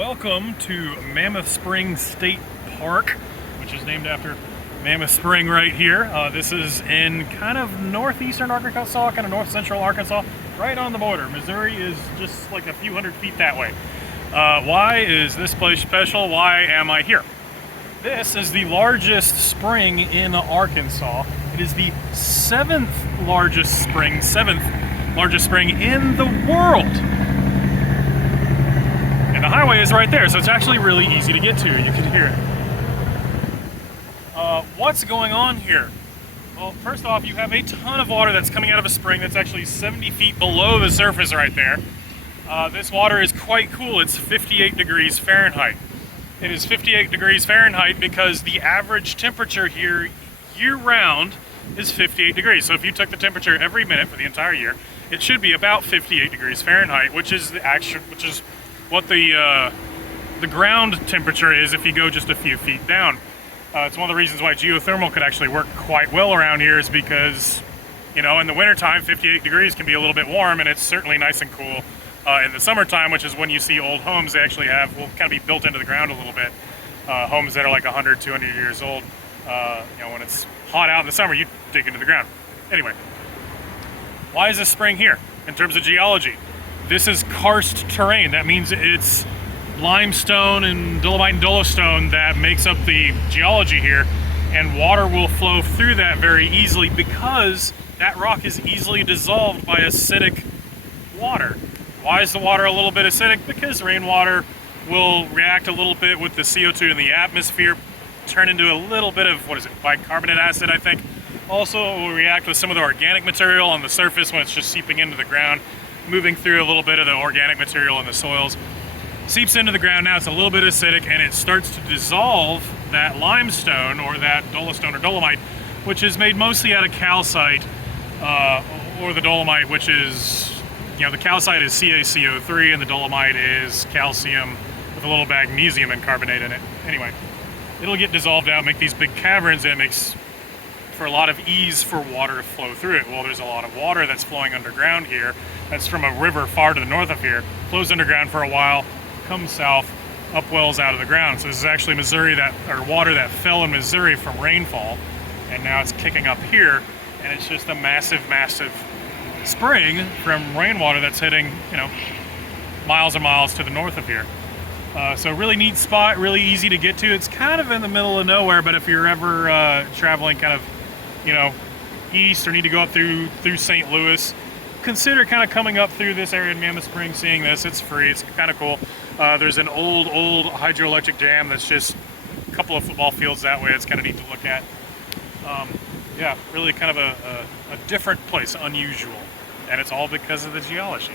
Welcome to Mammoth Spring State Park, which is named after Mammoth Spring right here. This is in kind of northeastern Arkansas, kind of north central Arkansas, right on the border. Missouri is just like a few hundred feet that way. Why is this place special? Why am I here? This is the largest spring in Arkansas. It is the seventh largest spring in the world. And the highway is right there, so it's actually really easy to get to. You can hear it. What's going on here? Well, first off, you have a ton of water that's coming out of a spring that's actually 70 feet below the surface right there. This water is quite cool. It's 58 degrees Fahrenheit. It is 58 degrees Fahrenheit because the average temperature here year-round is 58 degrees. So if you took the temperature every minute for the entire year, it should be about 58 degrees Fahrenheit, which is what the ground temperature is if you go just a few feet down. It's one of the reasons why geothermal could actually work quite well around here, is because, you know, in the wintertime, 58 degrees can be a little bit warm, and it's certainly nice and cool. In the summertime, which is when you see old homes, they actually will kind of be built into the ground a little bit. Homes that are like 100, 200 years old, you know, when it's hot out in the summer, you dig into the ground. Anyway, why is this spring here in terms of geology? This is karst terrain. That means it's limestone and dolomite and dolostone that makes up the geology here, and water will flow through that very easily because that rock is easily dissolved by acidic water. Why is the water a little bit acidic? Because rainwater will react a little bit with the CO2 in the atmosphere, turn into a little bit of, bicarbonate acid, I think. Also, it will react with some of the organic material on the surface when it's just seeping into the ground, moving through a little bit of the organic material in the soils. Seeps into the ground. Now it's a little bit acidic, and it starts to dissolve that limestone or that dolostone or dolomite, which is made mostly out of calcite, or the dolomite, which is, you know, the calcite is CaCO3 and the dolomite is calcium with a little magnesium and carbonate in it. Anyway, it'll get dissolved out, make these big caverns, and it makes for a lot of ease for water to flow through it. Well, there's a lot of water that's flowing underground here. That's from a river far to the north of here. Flows underground for a while, comes south, upwells out of the ground. So this is actually water that fell in Missouri from rainfall, and now it's kicking up here, and it's just a massive, massive spring from rainwater that's hitting, you know, miles and miles to the north of here. So really neat spot, really easy to get to. It's kind of in the middle of nowhere, but if you're ever traveling kind of, you know, east or need to go up through St. Louis, consider kind of coming up through this area in Mammoth Spring, seeing this. It's free. It's kind of cool. There's an old hydroelectric dam that's just a couple of football fields that way. It's kind of neat to look at. Yeah, really kind of a different place, unusual, and it's all because of the geology.